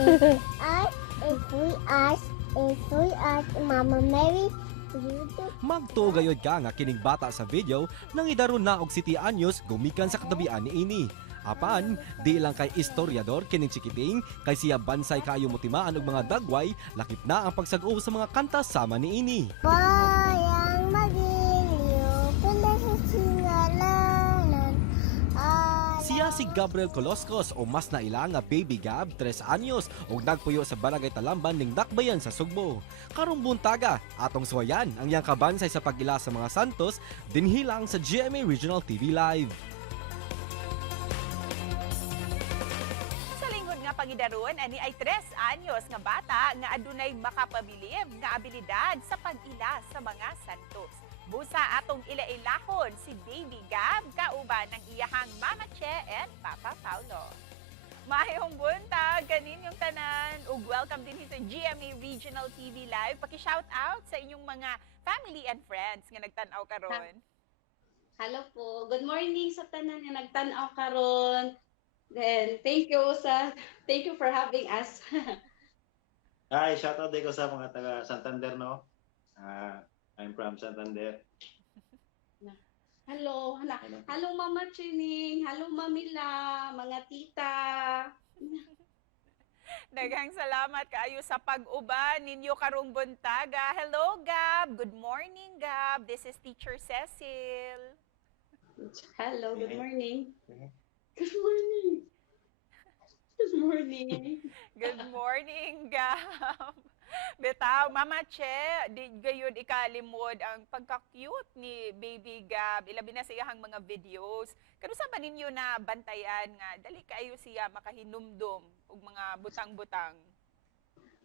Us, if we ask Mama Mary, YouTube. Magtugayod ka nga kining bata sa video nang idaron na og City Anyos gumikan sa katabian ni ini. Apan, di lang kay istoryador kining chikiting kay siya bansay kayo motimaan og mga dagway, lakip na ang pagsag-o sa mga kanta sama ni ini. Bayang magiliw, pala sa singalanan. Siya si Gabriel Coloscos o mas naila nga Baby Gab, 3 anyos ug nagpuyo sa Barangay Talamban ning Dakbayan sa Sugbo. Karong buntaga, atong suwayan ang iyang kabansay sa pag-ila sa mga Santos dinhilang sa GMA Regional TV Live. Sa lingkod nga pangidaron, ani ay 3 anyos nga bata nga adunay makapabilib nga abilidad sa pag-ila sa mga Santos. Busa atong ila-ilahon si Baby Gab kauban ng iyahang Mama Che and Papa Paulo. Mahayong buntag kanin yung tanan ug welcome din sa GMA Regional TV Live. Paki-shout out sa inyong mga family and friends nga nagtan-aw karon. Hello po. Good morning sa tanan nga nagtan-aw karon. Then thank you for having us. Hi, shoutout din ko sa mga taga Santander, no? I'm from Santander. Hello, hello Mama Chining, hello Mamila, mga tita. Daghang salamat kaayo sa pag-uban ninyo karong buntaga. Hello Gab. Good morning Gab. This is Teacher Cecil. Hello, good morning. Good morning. Good morning. Good morning Gab. Betaw, Mama Che, di gayud ikalimod ang pagka-cute ni Baby Gab. Ilabi na sa iyahang mga videos. Kanusa ba ninyo na bantayan nga dali kayo siya makahinumdum og mga butang-butang?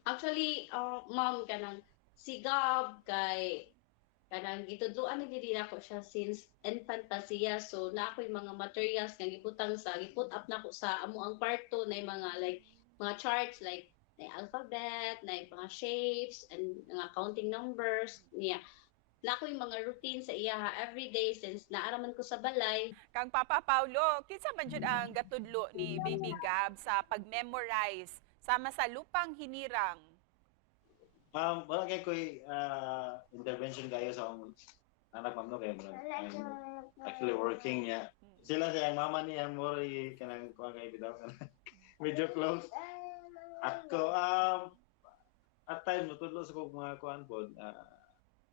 Actually, ma'am kanang si Gab kay kanang gitudloan na gid ako siya since infant pa siya, so na ako'y mga materials nga giput up na ko sa amo ang kwarto na mga like mga charts like na alphabet, na mga shapes, and mga counting numbers niya. Na ako'y mga routine sa iya every day since naaraman ko sa balay. Kang Papa Paulo, kinsa man jud ang gatudlo ni Baby Gab sa pag-memorize sama sa lupang hinirang? Wala kay ko'y intervention kayo sa akong anak ma'am, no? Kaya I'm actually working niya. Sila siya, ang mama niya, mori kanang kuha kayo bitaw ka na. Medyo close. Ako, at time, natudlo sa kong mga kuhan po,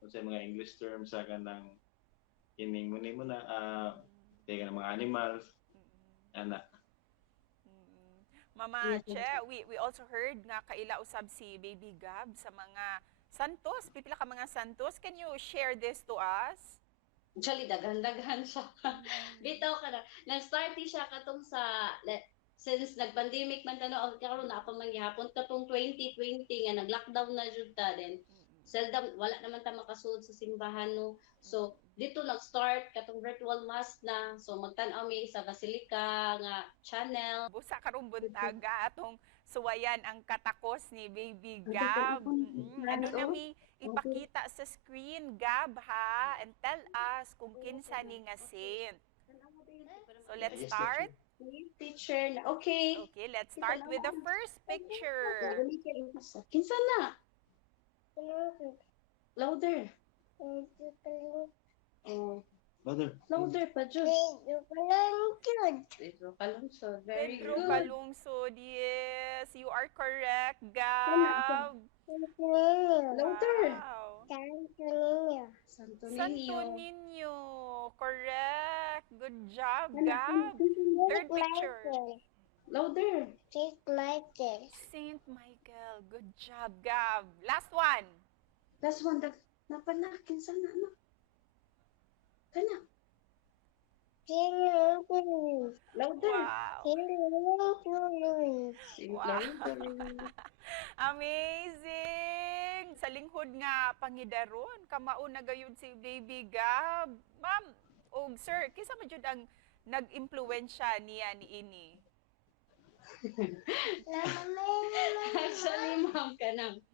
sa mga English terms, sa kanang kining muni mo na, kaya ng mga animals, anak. Mama Che, we also heard nga kaila usab si Baby Gab sa mga Santos. Pipila ka mga Santos. Can you share this to us? Actually, daghan-daghan siya. Bitaw ka na. Nag-start siya katong sa since nag-pandemic man tano karon na pa man gihapon katong 2020 nga nag-lockdown na jud ta then seldom wala naman ta makasud sa simbahan no. So dito nag-start katong virtual mass na. So magtan-aw mi sa Basilica nga channel. Busa karong buntaga atong suwayan ang katakos ni Baby Gab. Ano na mi ipakita sa screen Gab ha, and tell us kung kinsa ni nga saint. So let's start. Teacher na. Okay. Okay, let's start with the first picture. Kinsa na? Louder. Oh, Mother. louder pa jud. Pedro Calungsod. Very Pedro good. Calungsod, yes. You are correct, Gab. Louder. Wow. Santo Santo Niño. Niño. Correct. Good job, Gab. Third picture. Louder. Saint Michael. Good job, Gab. Last one. Last one. Napanak. Kinsa na no? Kana. Louder. Wow. Sing Wow. louder. Amazing! Sa lingkod nga pangidaron, kamao na gayud si Baby Gab. Ma'am, o sir, kinsa man jud ang nag-impluwensya niya ni ini? Actually, ma'am, kanang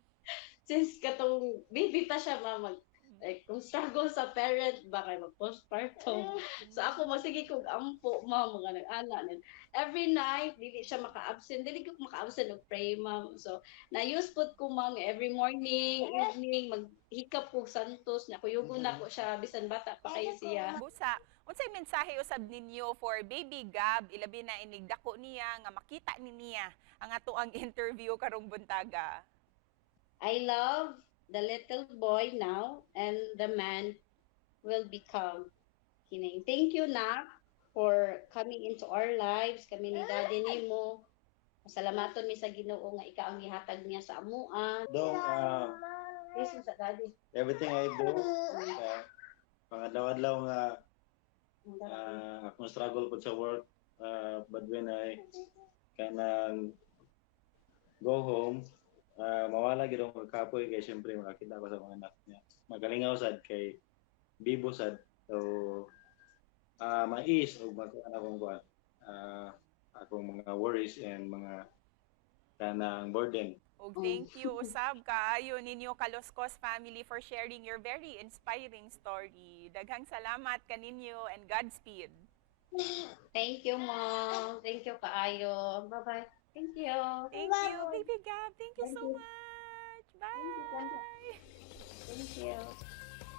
since katong baby pa siya, ma'am, Like, kung struggle sa parent ba kay mag-postpartum. So ako masige kog ampo ma'am mga nag-ana. Every night dili siya maka-absent. Dili ko maka-absent og pray ma'am. So na-use pud ko ma'am every morning, evening maghikap ko santos na kuyugon na ko siya bisan bata pa kay siya. Busa, unsay mensahe usab ninyo for baby Gab, ilabi na inigdako niya nga makita ni niya ang ato ang interview karong buntaga. I love the little boy now and the man will become. Kining. Thank you na for coming into our lives. Kami ni daddy nimo. Salamaton mi sa Ginoo nga ikaw ang gihatag niya sa amuan. Dong, Yes, sa daddy. everything I do, pangadlaw-adlaw nga akong struggle po sa work, but when I kanang go home, mawala gid ako kapoy kay syempre makakita ko sa mga anak niya. Magalingaw sad kay bibo sad. So mais og akong kuan. Akong mga worries and mga kanang burden. Og thank you usab kaayo ninyo Kaloskos family for sharing your very inspiring story. Daghang salamat kaninyo and Godspeed. Thank you, mom. Thank you kaayo. Bye-bye. Thank you. Thank you, baby Gab. Thank you Thank so you. much. Thank you. Bye. Thank you.